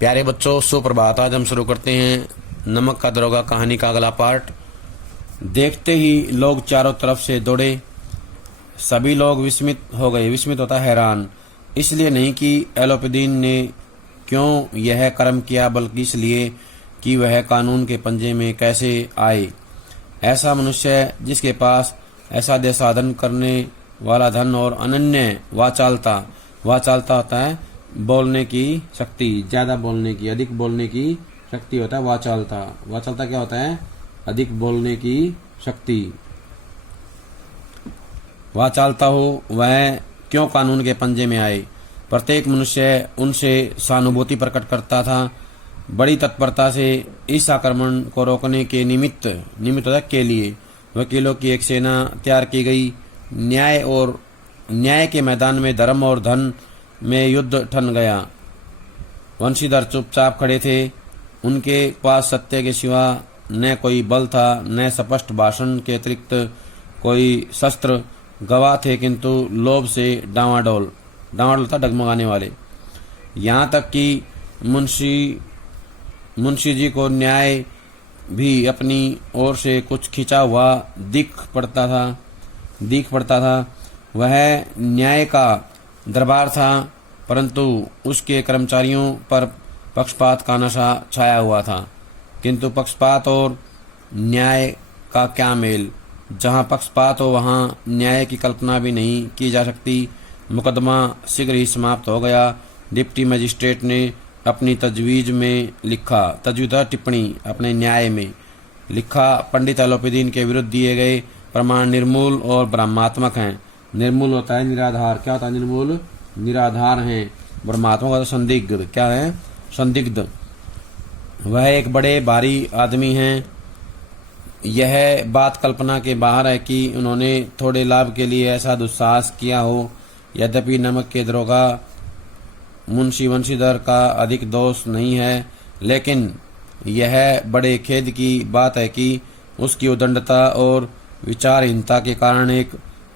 प्यारे बच्चों, सुप्रभात। आज हम शुरू करते हैं नमक का दरोगा कहानी का अगला पार्ट। देखते ही लोग चारों तरफ से दौड़े। सभी लोग विस्मित हो गए। विस्मित होता हैरान, इसलिए नहीं कि एलोपीदीन ने क्यों यह कर्म किया, बल्कि इसलिए कि वह कानून के पंजे में कैसे आए। ऐसा मनुष्य जिसके पास ऐसा दे साधन करने वाला धन और अनन्य वाचालता होता है, बोलने की शक्ति, ज्यादा बोलने की, अधिक बोलने की शक्ति होता है वाचालता। वाचालता क्या होता है? अधिक बोलने की शक्ति। वाचालता हो, वह क्यों कानून के पंजे में आए। प्रत्येक मनुष्य उनसे सहानुभूति प्रकट करता था। बड़ी तत्परता से इस आक्रमण को रोकने के निमित्त के लिए वकीलों की एक सेना तैयार की गई। न्याय के मैदान में धर्म और धन में युद्ध ठन गया। वंशीधर चुपचाप खड़े थे। उनके पास सत्य के सिवा न कोई बल था, न स्पष्ट भाषण के अतिरिक्त कोई शस्त्र। गवाह थे किंतु लोभ से डावाडोल था, डगमगाने वाले। यहाँ तक कि मुंशी जी को न्याय भी अपनी ओर से कुछ खिंचा हुआ दिख पड़ता था। वह न्याय का दरबार था, परंतु उसके कर्मचारियों पर पक्षपात का नशा छाया हुआ था। किंतु पक्षपात और न्याय का क्या मेल? जहाँ पक्षपात हो वहाँ न्याय की कल्पना भी नहीं की जा सकती। मुकदमा शीघ्र ही समाप्त हो गया। डिप्टी मजिस्ट्रेट ने अपनी तजवीज में लिखा, टिप्पणी अपने न्याय में लिखा, पंडित एलोपीदीन के विरुद्ध दिए गए प्रमाण निर्मूल और भ्रमात्मक हैं। निर्मूल होता है निराधार। क्या होता है निर्मूल? निराधार हैं। भ्रमात्मक होता है संदिग्ध। क्या है? संदिग्ध। वह एक बड़े भारी आदमी हैं। यह बात कल्पना के बाहर है कि उन्होंने थोड़े लाभ के लिए ऐसा दुस्साहस किया हो। यद्यपि नमक के दरोगा मुंशी वंशीधर का अधिक दोष नहीं है, लेकिन यह बड़े खेद की बात है कि उसकी उदंडता और विचारहीनता के कारण एक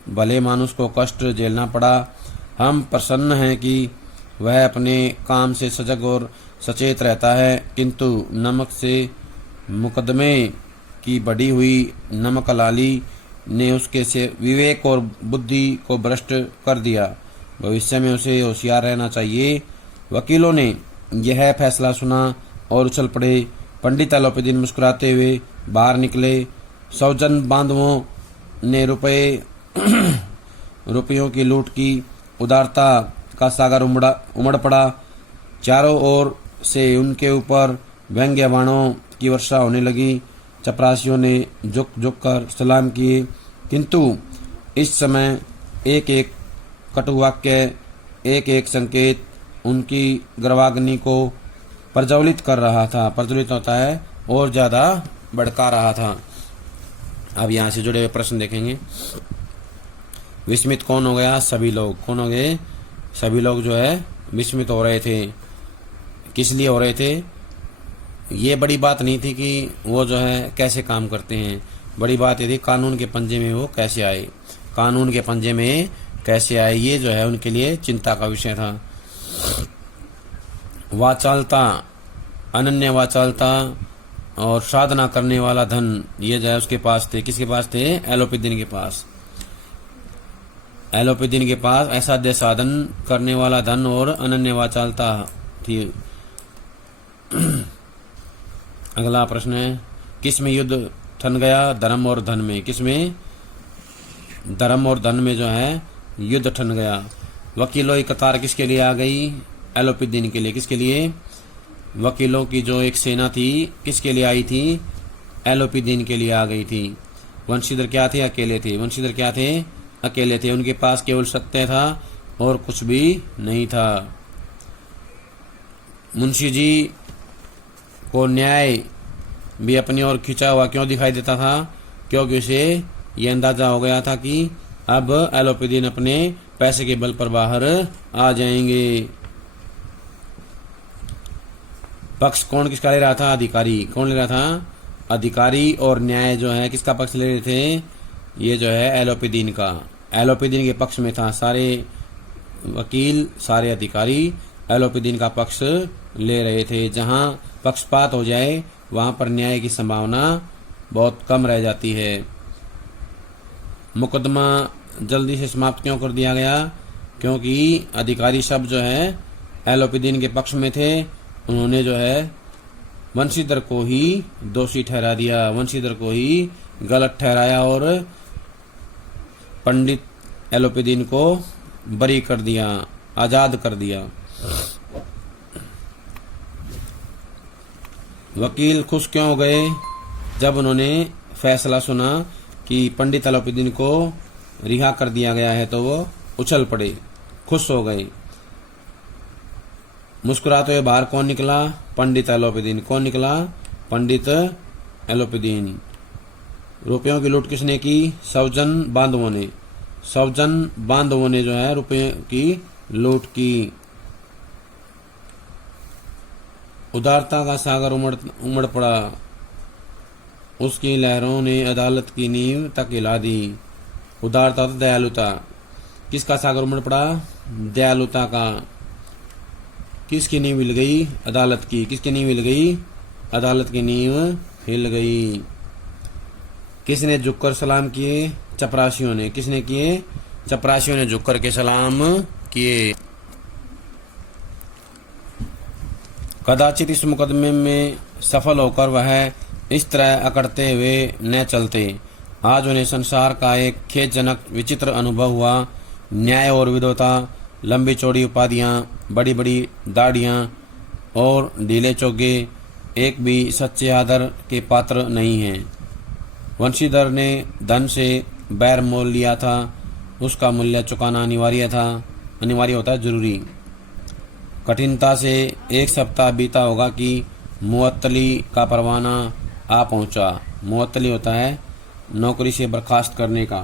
भले मानुष को कष्ट झेलना पड़ा। हम प्रसन्न हैं कि वह अपने काम से सजग और सचेत रहता है, किंतु नमक से मुकदमे की बढ़ी हुई नमकलाली ने उसके से विवेक और बुद्धि को भ्रष्ट कर दिया। भविष्य में उसे होशियार रहना चाहिए। वकीलों ने यह फैसला सुना और उछल पड़े। पंडित एलोपीदीन मुस्कुराते हुए बाहर निकले। सौजन बांधवों ने रुपयों की लूट की। उदारता का सागर उमड़ पड़ा। चारों ओर से उनके ऊपर व्यंग्य बाणों की वर्षा होने लगी। चपरासियों ने झुक कर सलाम किए, किंतु इस समय एक एक कटुवाक्य, एक एक संकेत उनकी गर्वाग्नि को प्रज्वलित कर रहा था। प्रज्वलित होता है और ज्यादा भड़का रहा था। अब यहाँ से जुड़े हुए प्रश्न देखेंगे। विस्मित कौन हो गया? सभी लोग। कौन हो गए? सभी लोग जो है विस्मित हो रहे थे। किस लिए हो रहे थे? ये बड़ी बात नहीं थी कि वो जो है कैसे काम करते हैं। बड़ी बात ये थी कानून के पंजे में वो कैसे आए। कानून के पंजे में कैसे आए, ये जो है उनके लिए चिंता का विषय था। वाचालता, अनन्य वाचालता और साधना करने वाला धन, ये जो है उसके पास थे। किसके पास थे? एलोपीदीन के पास। एलोपीदीन के पास ऐसा दे साधन करने वाला धन और अनन्य वाचालता थी। अगला प्रश्न है, किस में युद्ध ठन गया? धर्म और धन में। किस में? धर्म और धन में जो है युद्ध ठन गया। वकीलों की कतार किसके लिए आ गई? एलोपीदीन के लिए। किसके लिए? वकीलों की जो एक सेना थी किसके लिए आई थी? एलोपीदीन के लिए आ गई थी। वंशीधर क्या थे? अकेले थे। वंशीधर क्या थे? अकेले थे। उनके पास केवल सत्य था और कुछ भी नहीं था। मुंशी जी को न्याय भी अपनी ओर खिंचा हुआ क्यों दिखाई देता था? क्योंकि उसे यह अंदाजा हो गया था कि अब एलोपीदीन अपने पैसे के बल पर बाहर आ जाएंगे। पक्ष कौन किसका ले रहा था? अधिकारी। कौन ले रहा था? अधिकारी। और न्याय जो है किसका पक्ष ले रहे थे? ये जो है एलोपीदीन का। एलोपीदीन के पक्ष में था सारे वकील, सारे अधिकारी एलोपीदीन का पक्ष ले रहे थे। जहां पक्षपात हो जाए वहां पर न्याय की संभावना बहुत कम रह जाती है। मुकदमा जल्दी से समाप्त क्यों कर दिया गया? क्योंकि अधिकारी सब जो है एलोपीदीन के पक्ष में थे। उन्होंने जो है वंशीधर को ही दोषी ठहरा दिया, वंशीधर को ही गलत ठहराया और पंडित एलोपीदीन को बरी कर दिया, आजाद कर दिया। वकील खुश क्यों हो गए? जब उन्होंने फैसला सुना कि पंडित एलोपीदीन को रिहा कर दिया गया है तो वो उछल पड़े, खुश हो गए। मुस्कुराते हुए बाहर कौन निकला? पंडित एलोपीदीन। कौन निकला? पंडित एलोपीदीन। रुपयों की लूट किसने की? सौजन बांधवों ने। सौजन बांधवों ने जो है रुपयों की लूट की। उदारता का सागर उमड़ पड़ा, उसकी लहरों ने अदालत की नींव तक हिला दी। उदारता तो दयालुता। किसका सागर उमड़ पड़ा? दयालुता का। किसकी नींव हिल गई? अदालत की। किसकी नींव हिल गई? अदालत की नींव हिल गई। किसने झुककर सलाम किए? चपरासियों ने। किसने किए? चपरासियों ने झुककर के सलाम किए। कदाचित इस मुकदमे में सफल होकर वह इस तरह अकड़ते हुए न चलते। आज उन्हें संसार का एक खेदजनक विचित्र अनुभव हुआ। न्याय और विद्वता, लंबी चौड़ी उपाधियां, बड़ी बड़ी दाढ़ियां और ढीले चोगे एक भी सच्चे आदर के पात्र नहीं हैं। वंशीधर ने धन से बैर मोल लिया था, उसका मूल्य चुकाना अनिवार्य होता है, जरूरी। कठिनता से एक सप्ताह बीता होगा कि मुअत्तली का परवाना आ पहुंचा। मुअत्तली होता है नौकरी से बर्खास्त करने का,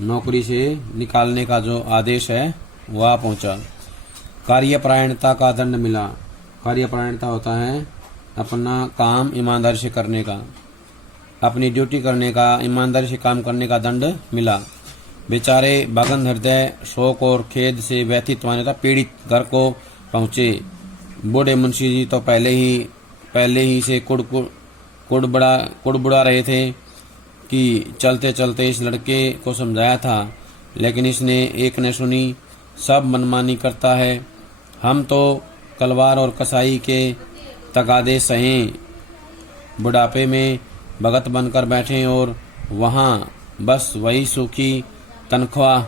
नौकरी से निकालने का जो आदेश है वह आ पहुंचा। कार्यपरायणता का दंड मिला। कार्यपरायणता होता है अपना काम ईमानदारी से करने का, अपनी ड्यूटी करने का, ईमानदारी से काम करने का दंड मिला। बेचारे भगन हृदय शोक और खेद से व्यथित मान्यता पीड़ित घर को पहुंचे। बूढ़े मुंशी जी तो पहले ही से कुड़बुड़ा रहे थे कि चलते चलते इस लड़के को समझाया था, लेकिन इसने एक ने सुनी। सब मनमानी करता है। हम तो कलवार और कसाई के तगादे सहें, बुढ़ापे में भगत बनकर बैठे और वहाँ बस वही सूखी तनख्वाह।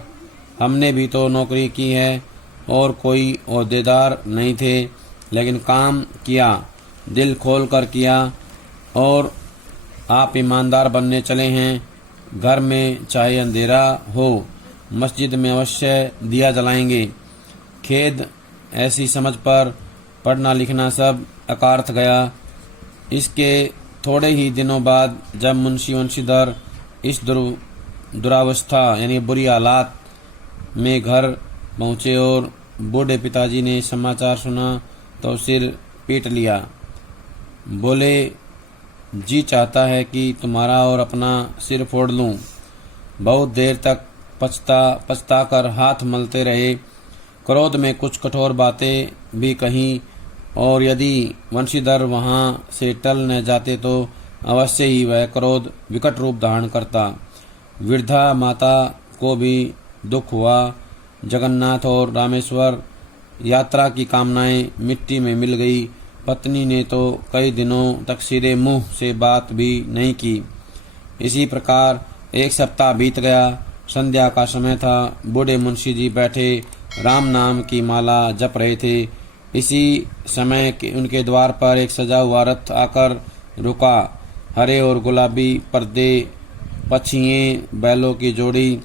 हमने भी तो नौकरी की है और कोई ओहदेदार नहीं थे, लेकिन काम किया, दिल खोल कर किया। और आप ईमानदार बनने चले हैं। घर में चाहे अंधेरा हो, मस्जिद में अवश्य दिया जलाएंगे। खेद, ऐसी समझ पर पढ़ना लिखना सब अकार्थ गया। इसके थोड़े ही दिनों बाद जब मुंशी वंशीधर इस दुरावस्था यानी बुरी हालात में घर पहुंचे और बूढ़े पिताजी ने समाचार सुना तो सिर पीट लिया। बोले, जी चाहता है कि तुम्हारा और अपना सिर फोड़ लूं। बहुत देर तक पछता कर हाथ मलते रहे। क्रोध में कुछ कठोर बातें भी कहीं, और यदि वंशीधर वहां से टल न जाते तो अवश्य ही वह क्रोध विकट रूप धारण करता। वृद्धा माता को भी दुख हुआ। जगन्नाथ और रामेश्वर यात्रा की कामनाएं मिट्टी में मिल गई। पत्नी ने तो कई दिनों तक सिरे मुंह से बात भी नहीं की। इसी प्रकार एक सप्ताह बीत गया। संध्या का समय था। बूढ़े मुंशी जी बैठे राम नाम की माला जप रहे थे। इसी समय उनके द्वार पर एक सजा हुआ रथ आकर रुका। हरे और गुलाबी पर्दे, पछिए बैलों की जोड़ी,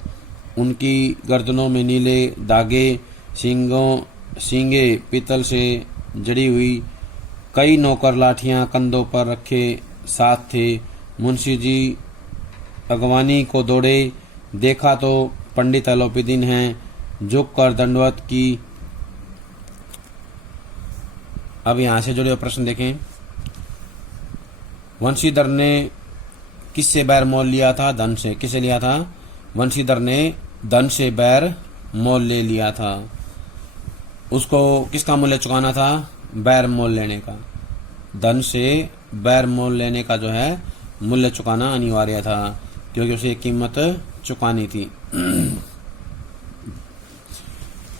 उनकी गर्दनों में नीले धागे, सींगे पीतल से जड़ी हुई। कई नौकर लाठियां कंधों पर रखे साथ थे। मुंशी जी अगवानी को दौड़े। देखा तो पंडित एलोपीदीन हैं। झुककर दंडवत की। अब यहाँ से जुड़े हुए प्रश्न देखें। वंशीधर ने किससे बैर मोल लिया था? धन से। किसे लिया था? वंशीधर ने धन से बैर मोल ले लिया था। उसको किसका मूल्य चुकाना था? बैर मोल लेने का। धन से बैर मोल लेने का जो है मूल्य चुकाना अनिवार्य था, क्योंकि उसे कीमत चुकानी थी।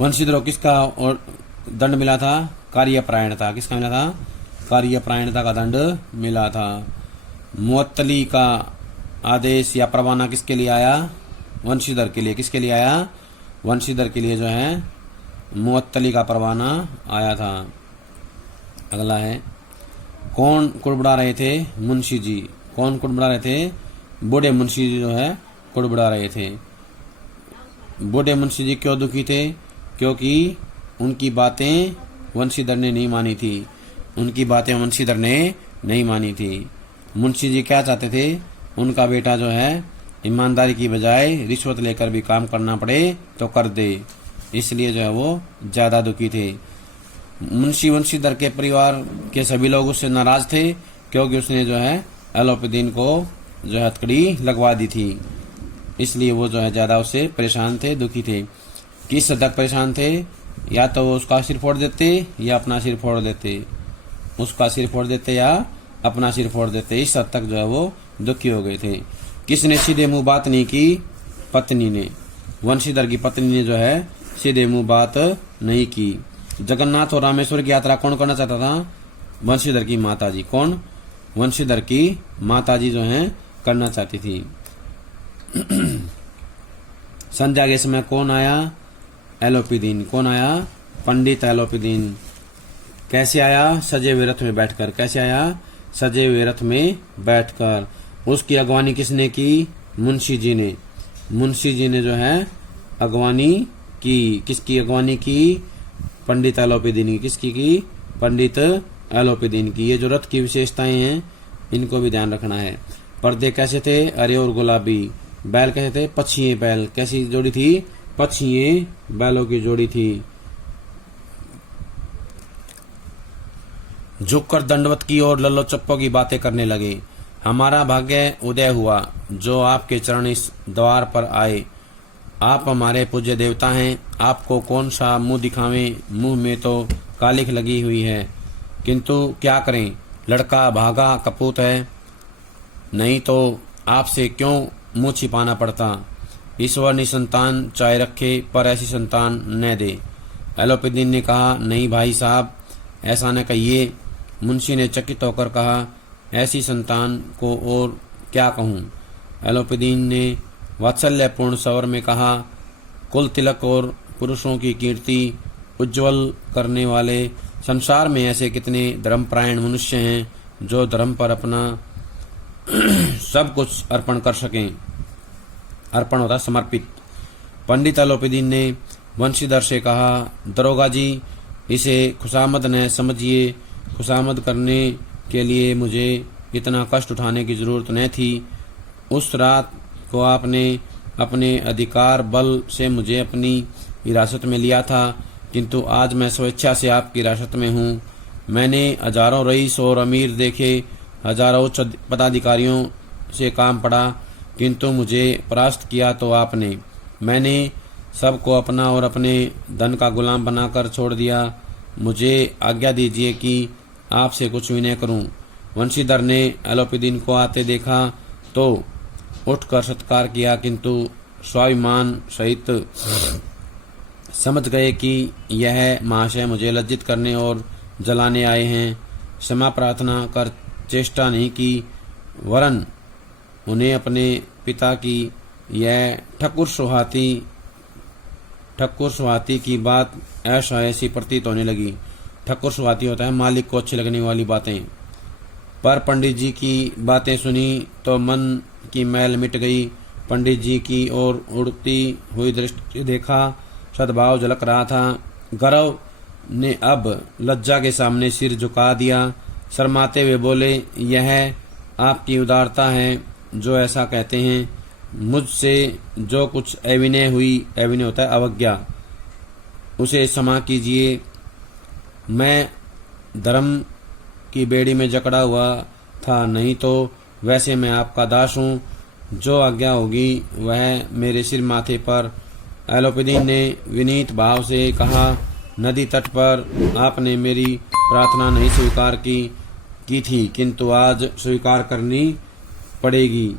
वंशीधर को किसका और दंड मिला था? कार्यपरायणता। किसका मिला था? कार्यपरायणता का दंड मिला था। मुअत्तली का आदेश या परवाना किसके लिए आया? वंशीधर के लिए। किसके लिए आया? वंशीधर के लिए जो है मुअत्तली का परवाना आया था। अगला है, कौन कुड़बुड़ा रहे थे? मुंशी जी। कौन कुड़बुड़ा रहे थे? बूढ़े मुंशी जी जो है कुड़बुड़ा रहे थे। बूढ़े मुंशी जी क्यों दुखी थे? क्योंकि उनकी बातें वंशीधर ने नहीं मानी थी। उनकी बातें वंशीधर ने नहीं मानी थी। मुंशी जी क्या चाहते थे? उनका बेटा जो है ईमानदारी की बजाय रिश्वत लेकर भी काम करना पड़े तो कर दे, इसलिए जो है वो ज्यादा दुखी थे। मुंशी वंशीधर के परिवार के सभी लोग उससे नाराज थे, क्योंकि उसने जो है एलोपीदीन को जो है हथकड़ी लगवा दी थी, इसलिए वो जो है ज्यादा उससे परेशान थे, दुखी थे। किस हद तक परेशान थे? या तो वो उसका सिर फोड़ देते या अपना सिर फोड़ देते। उसका सिर फोड़ देते या अपना सिर फोड़ देते। इस हद तक जो है वो दुखी हो गए थे। किसने सीधे मुंह बात नहीं की? पत्नी ने। वंशीधर की पत्नी ने जो है सीधे मुंह बात नहीं की। जगन्नाथ और रामेश्वर की यात्रा कौन करना चाहता था? वंशीधर की माताजी। कौन? वंशीधर की माताजी जो है करना चाहती थी। संध्या के समय कौन आया? एलोपीदीन। कौन आया? पंडित एलोपीदीन। कैसे आया? सजे हुए रथ में बैठकर। कैसे आया? सजे हुए रथ में बैठकर। उसकी अगवानी किसने की? मुंशी जी ने। मुंशी जी ने जो है अगवानी की। किसकी अगवानी की? पंडित एलोपीदीन की। किसकी की? पंडित एलोपीदीन की। ये जो रथ की विशेषताएं हैं इनको भी ध्यान रखना है। पर्दे कैसे थे? हरे और गुलाबी। बैल कैसे थे? पछिए बैल। कैसी जोड़ी थी? पछिए बैलों की जोड़ी थी। झुककर दंडवत की और लल्लो चप्पो की बातें करने लगे। हमारा भाग्य उदय हुआ जो आपके चरण इस द्वार पर आए। आप हमारे पूज्य देवता हैं, आपको कौन सा मुंह दिखावें? मुंह में तो कालिख लगी हुई है, किंतु क्या करें, लड़का भागा कपूत है, नहीं तो आपसे क्यों मुंह छिपाना पड़ता। ईश्वर निसंतान चाहे रखे, पर ऐसी संतान न दे। एलोपीदीन ने कहा, नहीं भाई साहब, ऐसा न कहिए। मुंशी ने चकित होकर कहा, ऐसी संतान को और क्या कहूँ। एलोपीदीन ने वात्सल्यपूर्ण स्वर में कहा, कुल तिलक और पुरुषों की कीर्ति उज्जवल करने वाले संसार में ऐसे कितने धर्मपरायण मनुष्य हैं जो धर्म पर अपना सब कुछ अर्पण कर सकें। अर्पण होता समर्पित। पंडित एलोपीदीन ने वंशीधर से कहा, दरोगा जी, इसे खुशामद न समझिए। खुशामद करने के लिए मुझे इतना कष्ट उठाने की जरूरत न थी। उस रात को आपने अपने अधिकार बल से मुझे अपनी हिरासत में लिया था, किंतु आज मैं स्वेच्छा से आपकी हिरासत में हूँ। मैंने हजारों रईस और अमीर देखे, हजारों उच्च पदाधिकारियों से काम पड़ा, किंतु मुझे परास्त किया तो आपने। मैंने सबको अपना और अपने धन का गुलाम बनाकर छोड़ दिया। मुझे आज्ञा दीजिए कि आपसे कुछ विनय करूं। वंशीधर ने एलोपीदीन को आते देखा तो उठकर सत्कार किया, किंतु स्वाभिमान सहित समझ गए कि यह महाशय मुझे लज्जित करने और जलाने आए हैं। क्षमा प्रार्थना कर चेष्टा नहीं की, वरन उन्हें अपने पिता की यह ठकुर सुहाती की बात ऐसा ऐसी प्रतीत होने लगी। ठकुर सुहाती होता है मालिक को अच्छी लगने वाली बातें। पर पंडित जी की बातें सुनी तो मन की मैल मिट गई। पंडित जी की ओर उड़ती हुई दृष्टि देखा, सद्भाव झलक रहा था। गौरव ने अब लज्जा के सामने सिर झुका दिया। शर्माते हुए बोले, यह आपकी उदारता है जो ऐसा कहते हैं। मुझसे जो कुछ अविनय हुई, अविनय होता है अवज्ञा, उसे क्षमा कीजिए। मैं धर्म की बेड़ी में जकड़ा हुआ था, नहीं तो वैसे मैं आपका दास हूँ। जो आज्ञा होगी वह मेरे सिर माथे पर। एलोपीदीन ने विनीत भाव से कहा, नदी तट पर आपने मेरी प्रार्थना नहीं स्वीकार की थी, किंतु आज स्वीकार करनी पड़ेगी।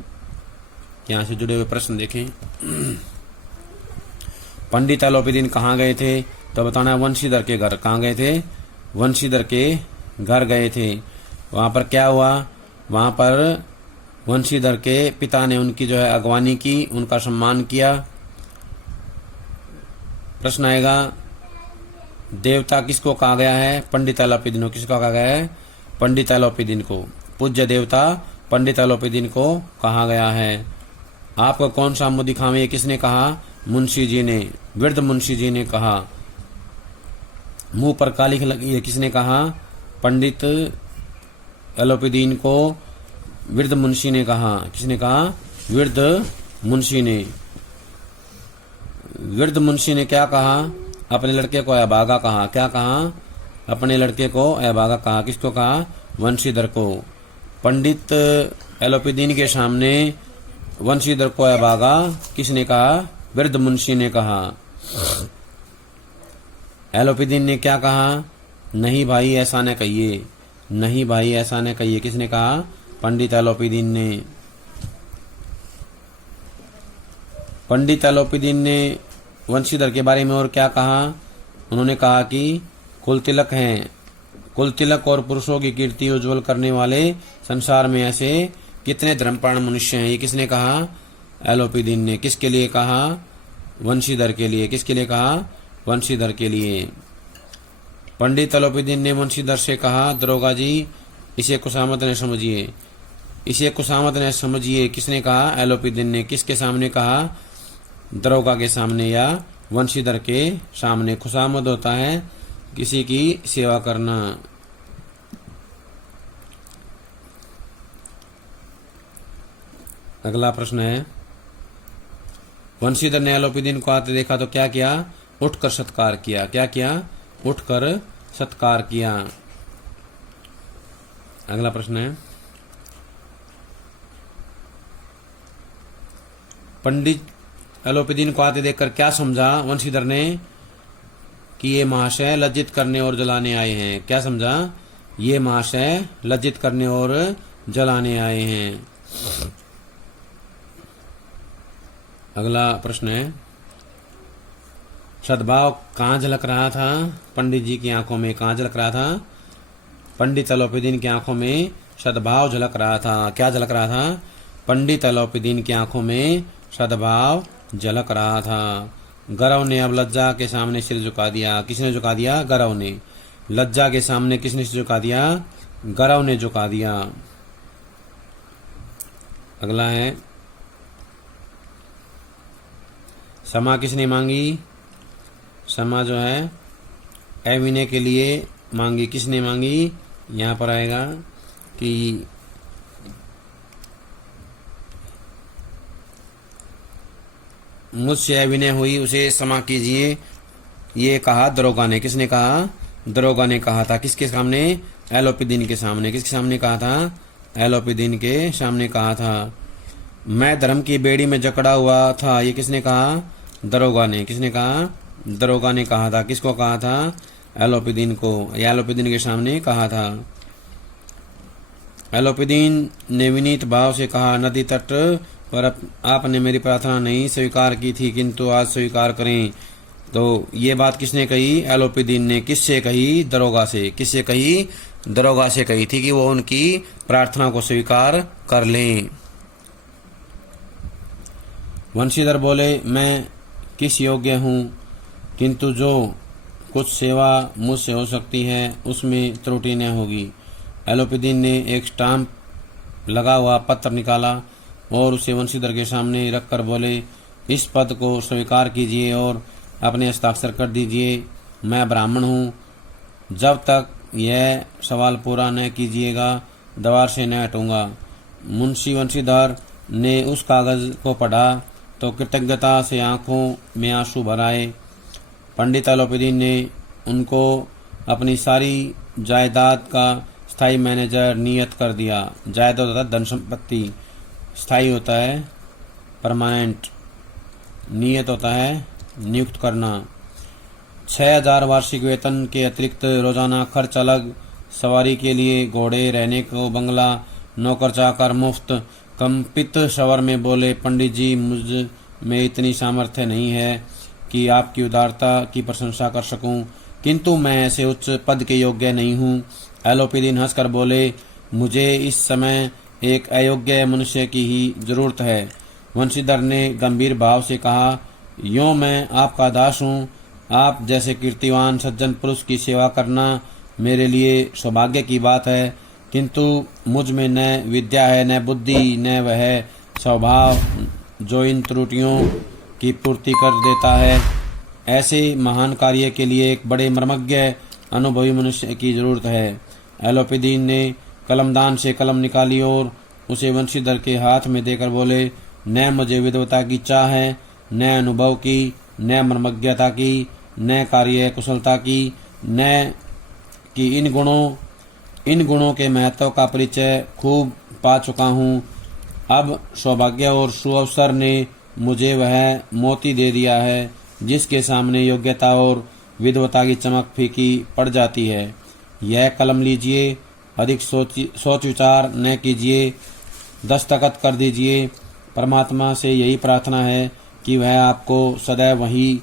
यहाँ से जुड़े हुए प्रश्न देखें। पंडित एलोपीदीन कहाँ गए थे? तो बताना वंशीधर के घर। कहाँ गए थे? वंशीधर के घर गए थे। वहां पर क्या हुआ? वहां पर वंशीधर के पिता ने उनकी जो है अगवानी की, उनका सम्मान किया। प्रश्न आएगा, देवता किसको कहा गया है? पंडित एलोपीदीन को। किसको कहा गया है? पंडित एलोपीदीन को। पूज्य देवता पंडित एलोपीदीन को कहा गया है। आपका कौन सा मुंह दिखावे? ये किसने कहा? मुंशी जी ने, वृद्ध मुंशी जी ने कहा। मुंह पर कालिख लगी है, किसने कहा? पंडित एलोपीदीन को वृद्ध मुंशी ने कहा। किसने कहा? वृद्ध मुंशी ने। वृद्ध मुंशी ने क्या कहा? अपने लड़के को अभागा कहा। क्या कहा? अपने लड़के को अभागा कहा। किसको कहा? वंशीधर को। पंडित एलोपीदीन के सामने वंशीधर को अभागा किसने कहा? वृद्ध मुंशी ने कहा। एलोपीदीन ने क्या कहा? नहीं भाई ऐसा न कहिए, नहीं भाई ऐसा न कहिए। किसने कहा? पंडित एलोपीदीन ने। पंडित एलोपीदीन ने वंशीधर के बारे में और क्या कहा? उन्होंने कहा कि कुल तिलक हैं, कुल तिलक और पुरुषों की कीर्ति उज्जवल करने वाले संसार में ऐसे कितने धर्मप्राण मनुष्य हैं। ये किसने कहा? एलोपीदीन ने। किसके लिए कहा? वंशीधर के लिए। किसके लिए कहा? वंशीधर के लिए। पंडित एलोपीदीन ने वंशीधर से कहा, दरोगा जी इसे खुशामद न समझिए, इसे खुशामद न समझिए। किसने कहा? एलोपीदीन ने। किसके सामने कहा? दरोगा के सामने या वंशीधर के सामने। खुशामद होता है किसी की सेवा करना। अगला प्रश्न है, वंशीधर ने एलोपीदीन को आते देखा तो क्या किया? उठकर सत्कार किया। क्या किया? उठकर सत्कार किया। अगला प्रश्न है, पंडित एलोपीदीन को आते देखकर क्या समझा वंशीधर ने? कि ये महाशय लज्जित करने और जलाने आए हैं। क्या समझा? ये महाशय लज्जित करने और जलाने आए हैं। अगला प्रश्न है, सद्भाव कहाँ झलक रहा था? पंडित जी की आंखों में। कहाँ झलक रहा था? पंडित एलोपीदीन की आंखों में सद्भाव झलक रहा था। क्या झलक रहा था? पंडित एलोपीदीन की आंखों में सद्भाव झलक रहा था। गौरव ने अब लज्जा के सामने सिर झुका दिया। किसने झुका दिया? गौरव ने। लज्जा के सामने किसने सिर झुका दिया? गौरव ने झुका दिया। अगला है, क्षमा किसने मांगी? क्षमा जो है अविनय के लिए मांगी। किसने मांगी? यहाँ पर आएगा कि मुझसे अविनय हुई उसे क्षमा कीजिए, ये कहा दरोगा ने। किसने कहा? दरोगा ने कहा था। किसके सामने? एलोपीदीन के सामने। किसके सामने कहा था? एलोपीदीन के सामने कहा था। मैं धर्म की बेड़ी में जकड़ा हुआ था, ये किसने कहा? दरोगा ने। किसने कहा? दरोगा ने कहा था। किसको कहा था? एलोपीदीन को। या एलोपीदीन के सामने कहा था। एलोपीदीन ने विनीत भाव से कहा, नदी तट पर आपने मेरी प्रार्थना नहीं स्वीकार की थी, किंतु आज स्वीकार करें। तो ये बात किसने कही? एलोपीदीन ने। किससे कही? दरोगा से। किससे कही? दरोगा से कही थी कि वो उनकी प्रार्थना को स्वीकार कर लें। वंशीधर बोले, मैं किस योग्य हूँ, किंतु जो कुछ सेवा मुझसे हो सकती है उसमें त्रुटि न होगी। एलोपीदीन ने एक स्टाम्प लगा हुआ पत्र निकाला और उसे वंशीधर के सामने रखकर बोले, इस पद को स्वीकार कीजिए और अपने हस्ताक्षर कर दीजिए। मैं ब्राह्मण हूँ। जब तक यह सवाल पूरा न कीजिएगा द्वार से न हटूंगा। मुंशी वंशीधर ने उस कागज को पढ़ा तो कृतज्ञता से आंखों में आंसू भर आए। पंडित एलोपीदीन ने उनको अपनी सारी जायदाद का स्थायी मैनेजर नियत कर दिया। जायदाद होता है धन संपत्ति, स्थायी होता है परमानेंट, नियत होता है नियुक्त करना। 6,000 वार्षिक वेतन के अतिरिक्त रोजाना खर्च अलग, सवारी के लिए घोड़े, रहने को बंगला, नौकर चाकर मुफ्त। कंपित स्वर में बोले, पंडित जी, मुझ में इतनी सामर्थ्य नहीं है कि आपकी उदारता की प्रशंसा कर सकूं, किंतु मैं ऐसे उच्च पद के योग्य नहीं हूँ। एलोपीदीन हंसकर बोले, मुझे इस समय एक अयोग्य मनुष्य की ही जरूरत है। वंशीधर ने गंभीर भाव से कहा, यों मैं आपका दास हूँ। आप जैसे कीर्तिवान सज्जन पुरुष की सेवा करना मेरे लिए सौभाग्य की बात है, किंतु मुझ में न विद्या है, न बुद्धि, न वह स्वभाव जो इन त्रुटियों की पूर्ति कर देता है। ऐसे महान कार्य के लिए एक बड़े मर्मज्ञ अनुभवी मनुष्य की जरूरत है। एलोपीदीन ने कलमदान से कलम निकाली और उसे वंशीधर के हाथ में देकर बोले, न मुझे विद्वता की चाह है, न अनुभव की, न मर्मज्ञता की, न कार्य कुशलता की, न कि इन गुणों के महत्व का परिचय खूब पा चुका हूँ। अब सौभाग्य और सुअवसर ने मुझे वह मोती दे दिया है जिसके सामने योग्यता और विद्वता की चमक फीकी पड़ जाती है। यह कलम लीजिए, अधिक सोच विचार न कीजिए, दस्तखत कर दीजिए। परमात्मा से यही प्रार्थना है कि वह आपको सदैव वही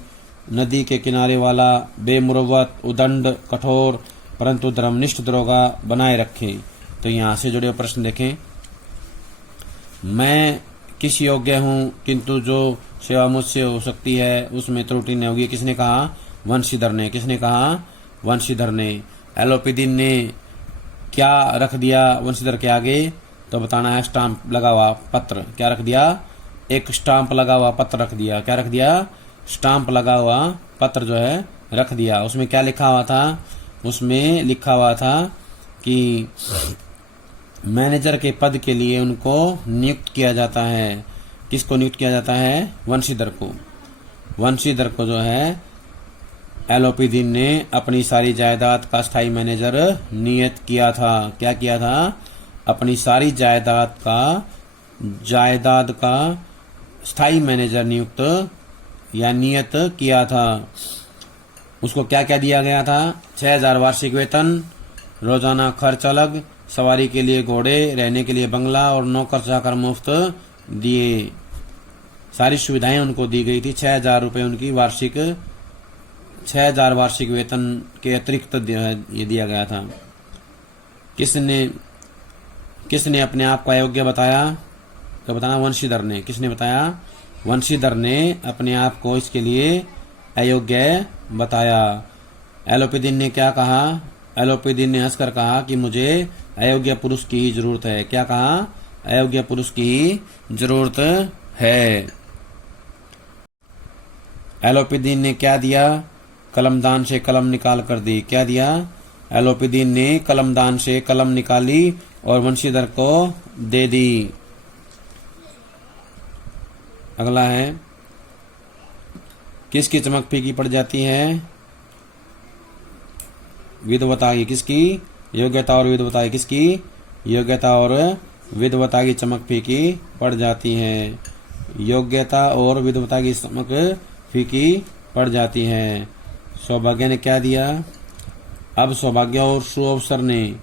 नदी के किनारे वाला बेमुरव्वत, उदंड, कठोर परंतु धर्मनिष्ठ दरोगा बनाए रखे। तो यहाँ से जुड़े प्रश्न देखें। मैं किस योग्य हूँ, किंतु जो सेवा मुझसे हो सकती है उसमें त्रुटि नहीं होगी। किसने कहा? वंशीधर ने। किसने कहा? वंशीधर ने। एलोपीदीन ने क्या रख दिया वंशीधर के आगे? तो बताना है स्टाम्प लगा हुआ पत्र। क्या रख दिया? एक स्टाम्प लगा हुआ पत्र रख दिया। क्या रख दिया? स्टाम्प लगा हुआ पत्र जो है रख दिया। उसमें क्या लिखा हुआ था? उसमें लिखा हुआ था कि मैनेजर के पद के लिए उनको नियुक्त किया जाता है। किसको नियुक्त किया जाता है? वंशीधर को। वंशीधर को जो है एलोपीदीन ने अपनी सारी जायदाद का स्थायी मैनेजर नियत किया था। क्या किया था? अपनी सारी जायदाद का स्थायी मैनेजर नियुक्त या नियत किया था। उसको क्या क्या दिया गया था? 6,000 वार्षिक वेतन, रोजाना खर्च अलग, सवारी के लिए घोड़े, रहने के लिए बंगला और नौकर चाकर मुफ्त दिए। सारी सुविधाएं उनको दी गई थी। 6,000 रुपये उनकी वार्षिक 6,000 वार्षिक वेतन के अतिरिक्त ये दिया गया था। किसने अपने आप को अयोग्य बताया? तो बताना वंशीधर ने। किसने बताया? वंशीधर ने अपने आप को इसके लिए अयोग्य बताया। एलोपीदीन ने क्या कहा? एलोपीदीन ने हंसकर कहा कि मुझे अयोग्य पुरुष की ही जरूरत है। क्या कहा? अयोग्य पुरुष की ही जरूरत है। एलोपीदीन ने क्या दिया? कलमदान से कलम निकाल कर दी। क्या दिया? एलोपीदीन ने कलमदान से कलम निकाली और वंशीधर को दे दी। अगला है, किसकी चमक फीकी पड़ जाती है? विद्वता की। किसकी? योग्यता और विद्वता की। किसकी? योग्यता और विद्वता की चमक फीकी पड़ जाती है। योग्यता और विद्वता की चमक फीकी पड़ जाती है। सौभाग्य ने क्या दिया? अब सौभाग्य और सुअवसर ने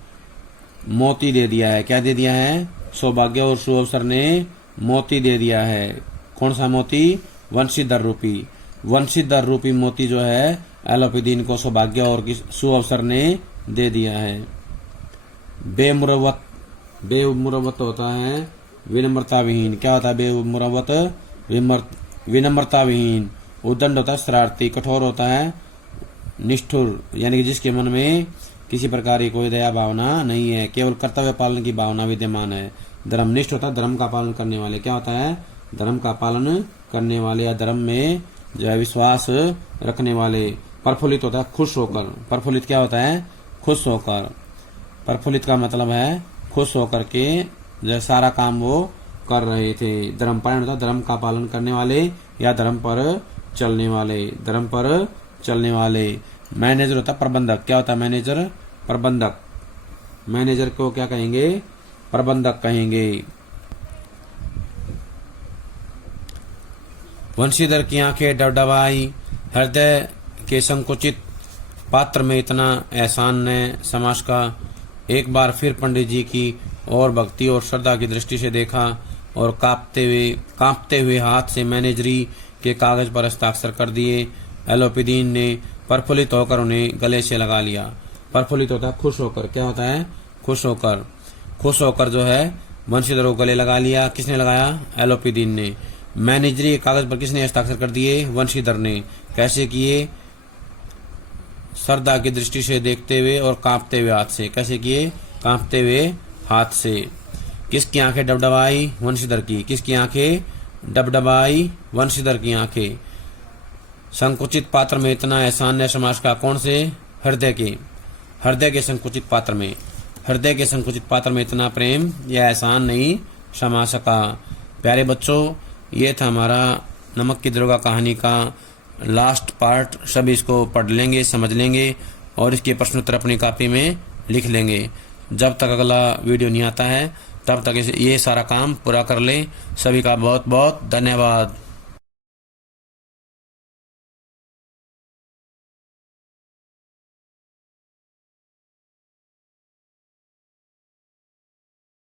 मोती दे दिया है। क्या दे दिया है? सौभाग्य और सुअवसर ने मोती दे दिया है। कौन सा मोती? वंशीधर रूपी। वंशीधर रूपी मोती जो है एलोपीदीन को सौभाग्य और सुअवसर ने दे दिया है। बेमुरवत होता है विनम्रता विहीन। क्या होता है बेमुरवत? विनम्रता विहीन। उदंड होता है शरारती। कठोर होता है निष्ठुर, यानी कि जिसके मन में किसी प्रकार की कोई दया भावना नहीं है, केवल कर्तव्य पालन की भावना विद्यमान है। धर्मनिष्ठ होता है धर्म का पालन करने वाले। क्या होता है? धर्म का पालन करने वाले या धर्म में जो है विश्वास रखने वाले। प्रफुल्लित होता है खुश होकर। प्रफुल्लित क्या होता है? खुश होकर। प्रफुल्लित का मतलब है खुश होकर के जो सारा काम वो कर रहे थे। धर्मपरायण होता है धर्म का पालन करने वाले या धर्म पर चलने वाले। धर्म पर चलने वाले। मैनेजर होता है प्रबंधक। क्या होता है मैनेजर? प्रबंधक। मैनेजर को क्या कहेंगे? प्रबंधक कहेंगे। वंशीधर की आंखें डबडबाई, हृदय के संकुचित पात्र में इतना एहसान ने समाज का एक बार फिर पंडित जी की और भक्ति और श्रद्धा की दृष्टि से देखा और कांपते हुए हाथ से मैनेजरी के कागज पर हस्ताक्षर कर दिए। एलोपीदीन ने प्रफुल्लित होकर उन्हें गले से लगा लिया। प्रफुल्लित होता है खुश होकर, क्या होता है? खुश होकर जो है वंशीधर को गले लगा लिया। किसने लगाया? एलोपीदीन ने। मैनेजरी के कागज पर किसने हस्ताक्षर कर दिए? वंशीधर ने। कैसे किए? श्रद्धा की दृष्टि से देखते हुए और कांपते हुए हाथ से। कैसे किए? कांपते हुए हाथ से। किसकी आंखें डबडबाई? वंशीधर की। किसकी आंखें डबडबाई? वंशीधर की आंखें। संकुचित पात्र में इतना एहसान ने समाज का, कौन से? हृदय के संकुचित पात्र में। हृदय के संकुचित पात्र में इतना प्रेम या एहसान नहीं समा सका। प्यारे बच्चों, ये था हमारा नमक की दरोगा कहानी का लास्ट पार्ट। सब इसको पढ़ लेंगे, समझ लेंगे और इसके प्रश्न उत्तर अपनी कॉपी में लिख लेंगे। जब तक अगला वीडियो नहीं आता है तब तक ये सारा काम पूरा कर लें। सभी का बहुत बहुत धन्यवाद।